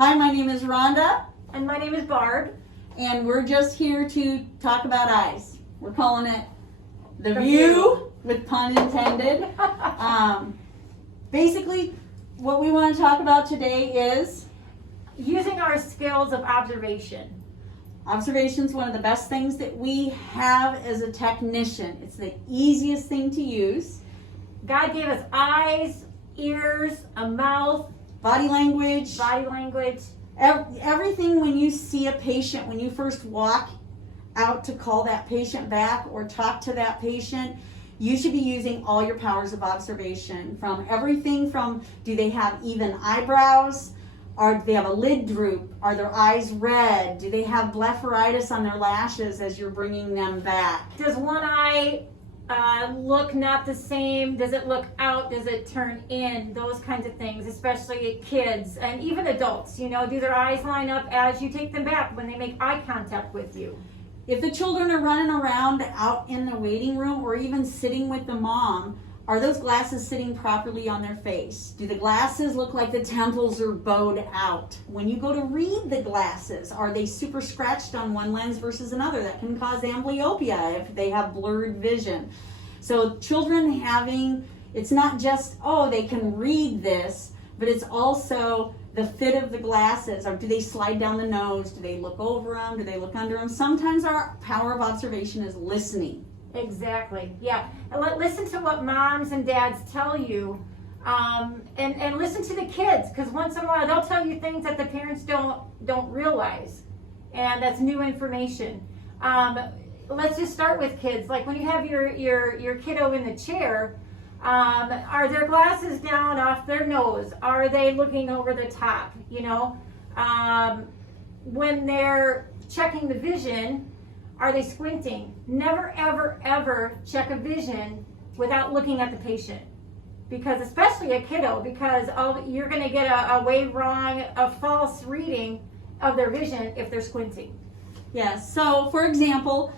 Hi, my name is Rhonda. And my name is Barb. And we're just here to talk about eyes. We're calling it The View, with pun intended. Basically, what we want to talk about today is using our skills of observation. Observation is one of the best things that we have as a technician. It's the easiest thing to use. God gave us eyes, ears, a mouth, body language. Everything. When you see a patient, when you first walk out to call that patient back or talk to that patient, you should be using all your powers of observation. From everything from, do they have even eyebrows? Or do they have a lid droop? Are their eyes red? Do they have blepharitis on their lashes as you're bringing them back? Does one eye look not the same? Does it look out? Does it turn in? Those kinds of things, especially kids and even adults. You know, do their eyes line up as you take them back when they make eye contact with you? If the children are running around out in the waiting room or even sitting with the mom, are those glasses sitting properly on their face? Do the glasses look like the temples are bowed out? When you go to read the glasses, are they super scratched on one lens versus another? That can cause amblyopia if they have blurred vision. So children having, it's not just, oh, they can read this, but it's also the fit of the glasses. Or do they slide down the nose? Do they look over them? Do they look under them? Sometimes our power of observation is listening. Exactly. Yeah. And listen to what moms and dads tell you, and listen to the kids, because once in a while they'll tell you things that the parents don't realize, and that's new information. Let's just start with kids. Like when you have your kiddo in the chair, are their glasses down off their nose? Are they looking over the top? You know, when they're checking the vision, are they squinting? Never, ever, ever check a vision without looking at the patient. Because especially a kiddo, because you're going to get a false reading of their vision if they're squinting. Yes, so for example,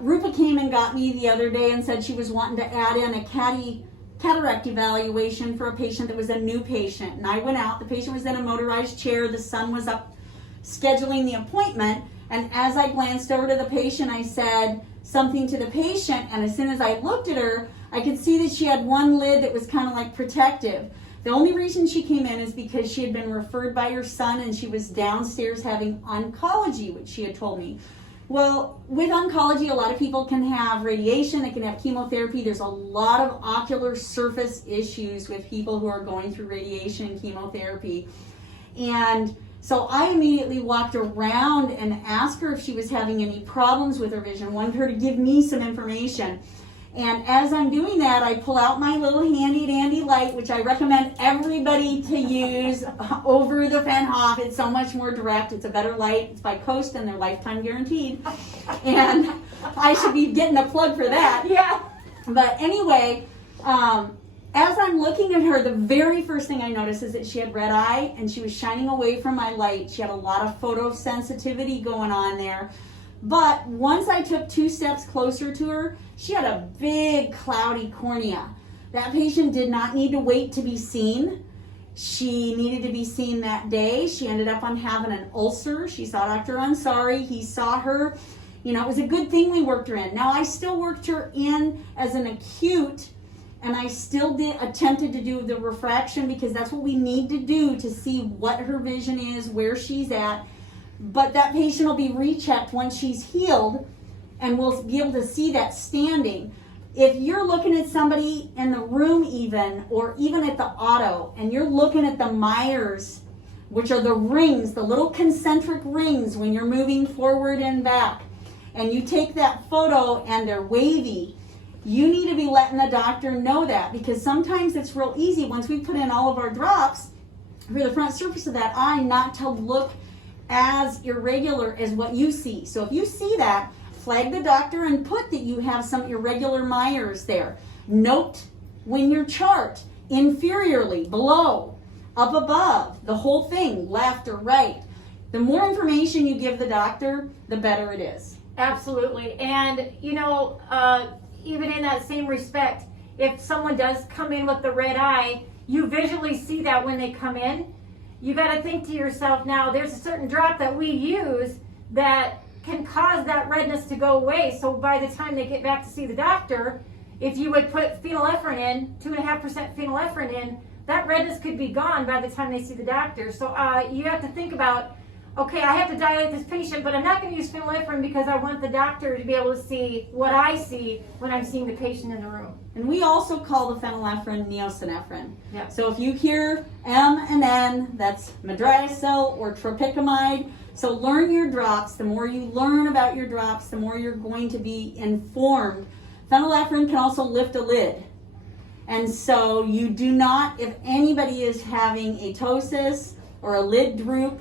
Rupa came and got me the other day and said she was wanting to add in a cataract evaluation for a patient that was a new patient. And I went out, the patient was in a motorized chair, the son was up scheduling the appointment. And as I glanced over to the patient, I said something to the patient, and as soon as I looked at her, I could see that she had one lid that was kind of like protective. The only reason she came in is because she had been referred by her son and she was downstairs having oncology, which she had told me. Well, with oncology, a lot of people can have radiation, they can have chemotherapy. There's a lot of ocular surface issues with people who are going through radiation and chemotherapy. And so I immediately walked around and asked her if she was having any problems with her vision, wanted her to give me some information. And as I'm doing that, I pull out my little handy dandy light, which I recommend everybody to use over the Van Hoff. It's so much more direct. It's a better light. It's by Coast and they're lifetime guaranteed. And I should be getting a plug for that. Yeah. But anyway, as I'm looking at her, the very first thing I noticed is that she had red eye and she was shining away from my light. She had a lot of photosensitivity going on there. But once I took 2 steps closer to her, she had a big cloudy cornea. That patient did not need to wait to be seen. She needed to be seen that day. She ended up on having an ulcer. She saw Dr. Ansari. He saw her. You know, it was a good thing we worked her in. Now, I still worked her in as an acute, and I still attempted to do the refraction because that's what we need to do to see what her vision is, where she's at. But that patient will be rechecked once she's healed, and we'll be able to see that standing. If you're looking at somebody in the room even, or even at the auto, and you're looking at the Myers, which are the rings, the little concentric rings when you're moving forward and back, and you take that photo and they're wavy, you need to be letting the doctor know that, because sometimes it's real easy once we put in all of our drops for the front surface of that eye not to look as irregular as what you see. So if you see that, flag the doctor and put that you have some irregular Myers there. Note when you chart, inferiorly, below, up above, the whole thing, left or right. The more information you give the doctor, the better it is. Absolutely. And, you know, even in that same respect, if someone does come in with the red eye, you visually see that when they come in. you got to think to yourself, now there's a certain drop that we use that can cause that redness to go away. So by the time they get back to see the doctor, if you would put phenylephrine in, 2.5% phenylephrine in, that redness could be gone by the time they see the doctor. So you have to think about, okay, I have to dilate this patient, but I'm not going to use phenylephrine because I want the doctor to be able to see what I see when I'm seeing the patient in the room. And we also call the phenylephrine neosynephrine. Yeah. So if you hear M and N, that's Madrayacil or tropicamide. So learn your drops. The more you learn about your drops, the more you're going to be informed. Phenylephrine can also lift a lid. And so you do not, if anybody is having atosis or a lid droop,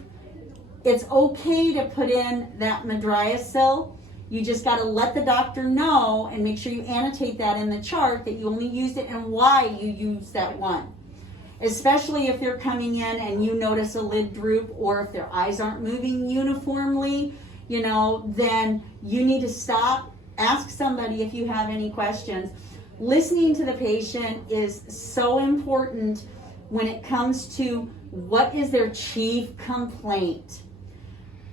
it's okay to put in that Madrayacil. You just got to let the doctor know and make sure you annotate that in the chart that you only used it and why you used that one. Especially if they're coming in and you notice a lid droop, or if their eyes aren't moving uniformly, then you need to stop, ask somebody if you have any questions. Listening to the patient is so important when it comes to what is their chief complaint.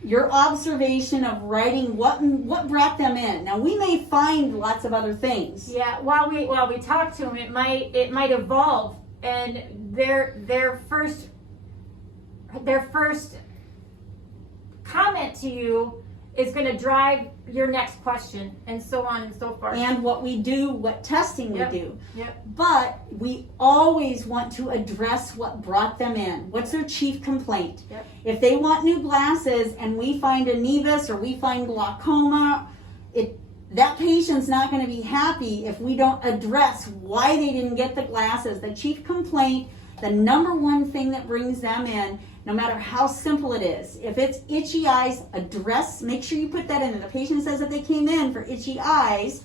Your observation of writing what brought them in. Now we may find lots of other things. Yeah, while we talk to them, it might evolve, and their first comment to you is going to drive your next question, and so on and so forth. And what we do, what testing we do. Yep. But we always want to address what brought them in. What's their chief complaint? Yep. If they want new glasses and we find a nevus or we find glaucoma, that patient's not going to be happy if we don't address why they didn't get the glasses. The chief complaint, the number one thing that brings them in, no matter how simple it is. If it's itchy eyes, make sure you put that in. The patient says that they came in for itchy eyes,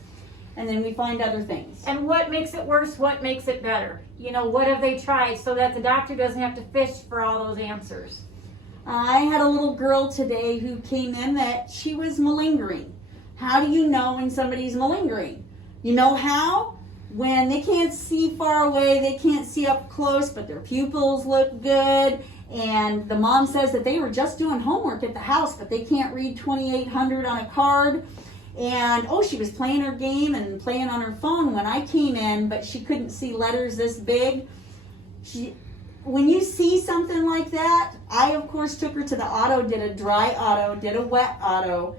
and then we find other things. And what makes it worse? What makes it better? What have they tried so that the doctor doesn't have to fish for all those answers? I had a little girl today who came in that she was malingering. How do you know when somebody's malingering? You know how? When they can't see far away, they can't see up close, but their pupils look good. And the mom says that they were just doing homework at the house, but they can't read 2800 on a card. And, she was playing her game and playing on her phone when I came in, but she couldn't see letters this big. When you see something like that, I, of course, took her to the auto, did a dry auto, did a wet auto,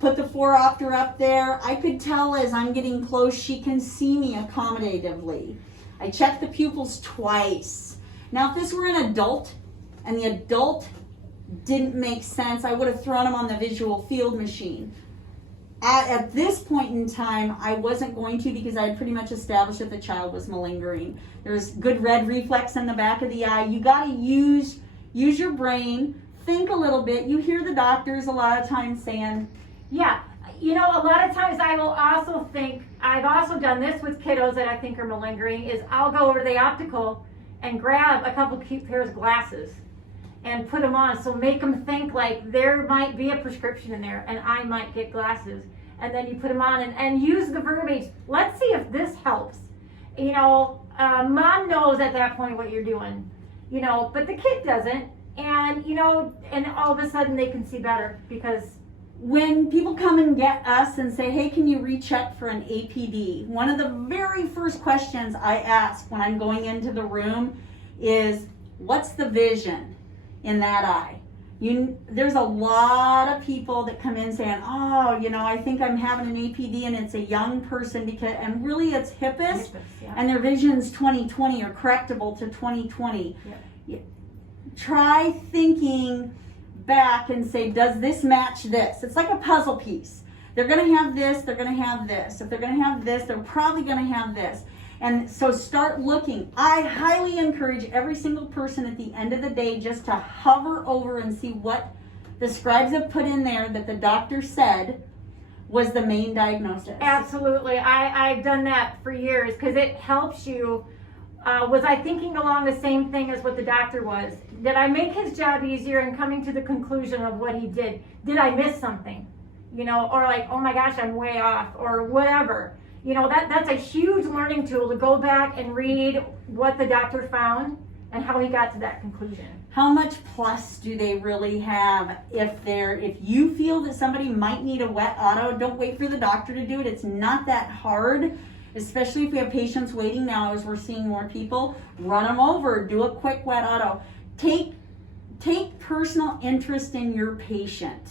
put the 4-opter up there. I could tell as I'm getting close, she can see me accommodatively. I checked the pupils twice. Now, if this were an adult and the adult didn't make sense, I would have thrown him on the visual field machine. At this point in time, I wasn't going to, because I had pretty much established that the child was malingering. There's good red reflex in the back of the eye. You got to use your brain, think a little bit. You hear the doctors a lot of times saying, yeah, a lot of times I will also think, I've also done this with kiddos that I think are malingering, is I'll go over to the optical and grab a couple cute pairs of glasses and put them on. So make them think like there might be a prescription in there and I might get glasses. And then you put them on and use the verbiage. Let's see if this helps. Mom knows at that point what you're doing, but the kid doesn't. And, and all of a sudden they can see better, because when people come and get us and say, hey, can you recheck for an APD? One of the very first questions I ask when I'm going into the room is, what's the vision in that eye? There's a lot of people that come in saying, I think I'm having an APD and it's a young person, and really it's hippus, yeah. And their vision's 20/20 or correctable to 20/20. Yeah. Try thinking back and say, does this match this? It's like a puzzle piece. They're going to have this, they're going to have this. If they're going to have this, they're probably going to have this. And so start looking. I highly encourage every single person at the end of the day just to hover over and see what the scribes have put in there that the doctor said was the main diagnosis. Absolutely. I've done that for years because it helps you. Was I thinking along the same thing as what the doctor was? Did I make his job easier in coming to the conclusion of what he did? Did I miss something? Or like, oh my gosh, I'm way off, or whatever. That's a huge learning tool to go back and read what the doctor found and how he got to that conclusion. How much plus do they really have? If you feel that somebody might need a wet auto, don't wait for the doctor to do it. It's not that hard, especially if we have patients waiting now as we're seeing more people. Run them over, do a quick wet auto. Take personal interest in your patient.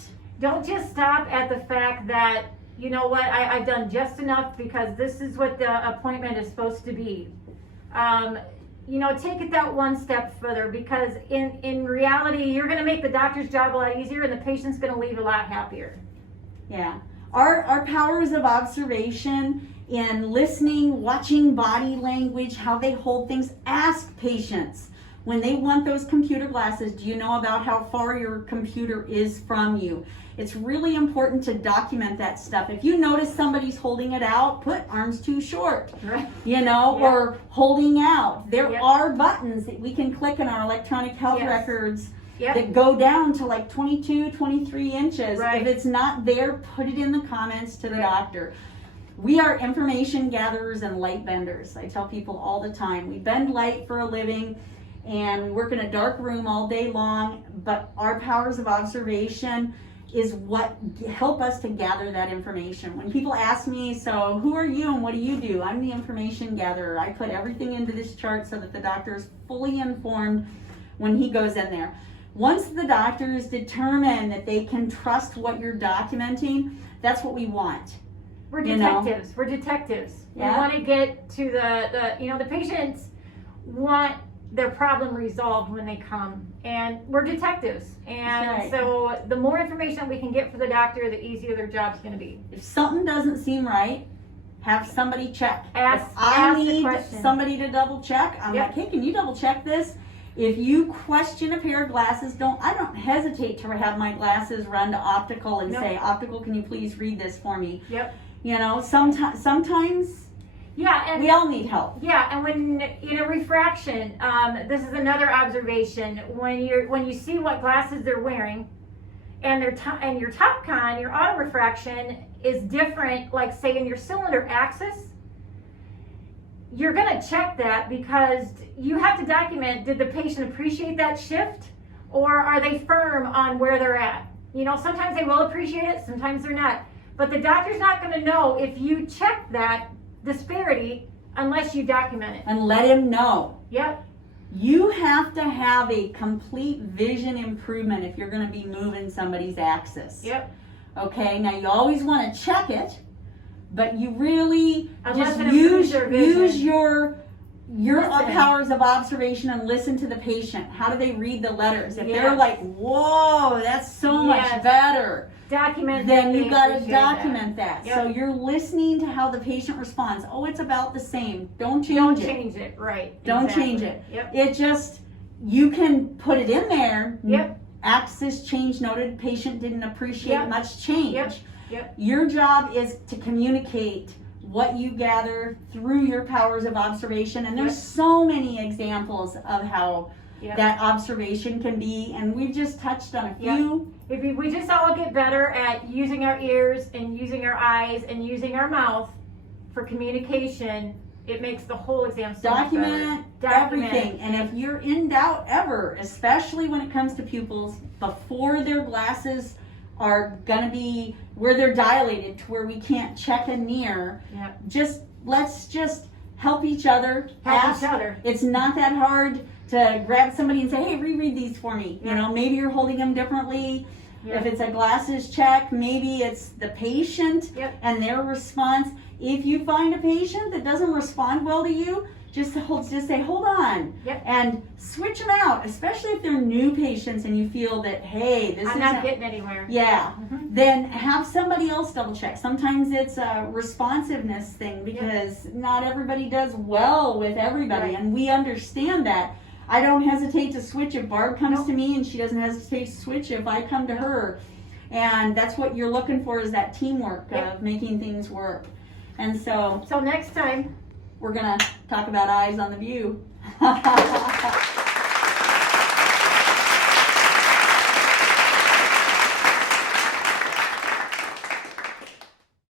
Don't just stop at the fact that, you know what, I've done just enough because this is what the appointment is supposed to be. You know, take it that one step further, because in reality, you're going to make the doctor's job a lot easier and the patient's going to leave a lot happier. Yeah. Our powers of observation in listening, watching body language, how they hold things. Ask patients when they want those computer glasses, do you know about how far your computer is from you? It's really important to document that stuff. If you notice somebody's holding it out, put arms too short, Right. you know, Yeah. or holding out. There Yep. are buttons that we can click in our electronic health Yes. records Yep. that go down to like 22, 23 inches. Right. If it's not there, put it in the comments to the Right. doctor. We are information gatherers and light benders. I tell people all the time, we bend light for a living and we work in a dark room all day long, but our powers of observation is what help us to gather that information. When people ask me, so who are you and what do you do? I'm the information gatherer. I put everything into this chart so that the doctor is fully informed when he goes in there. Once the doctors determine that they can trust what you're documenting, that's what we want. We're You know? detectives. We're detectives. Yeah. We want to get to the patients want their problem resolved when they come, and we're detectives. And That's right. so the more information we can get for the doctor, the easier their job's going to be. If something doesn't seem right, have somebody check. Ask- If I ask the need question. somebody to double check, I'm Yep. like, hey, can you double check this? If you question a pair of glasses, I don't hesitate to have my glasses run to optical and Nope. say, optical, can you please read this for me? Yep. You know, sometimes Yeah, and we all need help. yeah, and when in a refraction, this is another observation. When you see what glasses they're wearing, and and your top con, your auto refraction is different. Like say in your cylinder axis, you're gonna check that because you have to document: did the patient appreciate that shift, or are they firm on where they're at? You know, sometimes they will appreciate it, sometimes they're not. But the doctor's not gonna know if you check that disparity unless you document it. And let him know. Yep. You have to have a complete vision improvement if you're going to be moving somebody's axis. Yep. Okay, now you always want to check it, but you really Unless just it improves their vision. use your Listen. powers of observation and listen to the patient. How do they read the letters? If they're Yes. like, whoa, that's so much Yes. better, Document then that you they got to appreciate that. document that. Yep. So you're listening to how the patient responds. Oh, it's about the same. Don't change Don't it. change it, right. Don't exactly. change it. Yep. It just, you can put it in there. Yep. Axis change noted, patient didn't appreciate Yep. much change. Yep. Yep. Your job is to communicate what you gather through your powers of observation. And there's Yep. so many examples of how Yep. that observation can be. And we've just touched on a Yep. few. If we just all get better at using our ears and using our eyes and using our mouth for communication, it makes the whole exam so much better. Document Document. everything. And if you're in doubt ever, especially when it comes to pupils, before their glasses are gonna be where they're dilated to where we can't check a near, Yep. let's just help each other. Help Ask. each other. It's not that hard to grab somebody and say, hey, reread these for me. Yeah. You know, maybe you're holding them differently. Yeah. If it's a glasses check, maybe it's the patient Yep. and their response. If you find a patient that doesn't respond well to you, just say, hold on, Yep. and switch them out, especially if they're new patients and you feel that, hey, this I'm isn't not getting anywhere. yeah, Mhm. then have somebody else double check. Sometimes it's a responsiveness thing because not everybody does well with everybody, Right. and we understand that. I don't hesitate to switch if Barb comes Nope. to me, and she doesn't hesitate to switch if I come to her. And that's what you're looking for, is that teamwork Yep. of making things work. And so So next time, we're gonna talk about eyes on the view.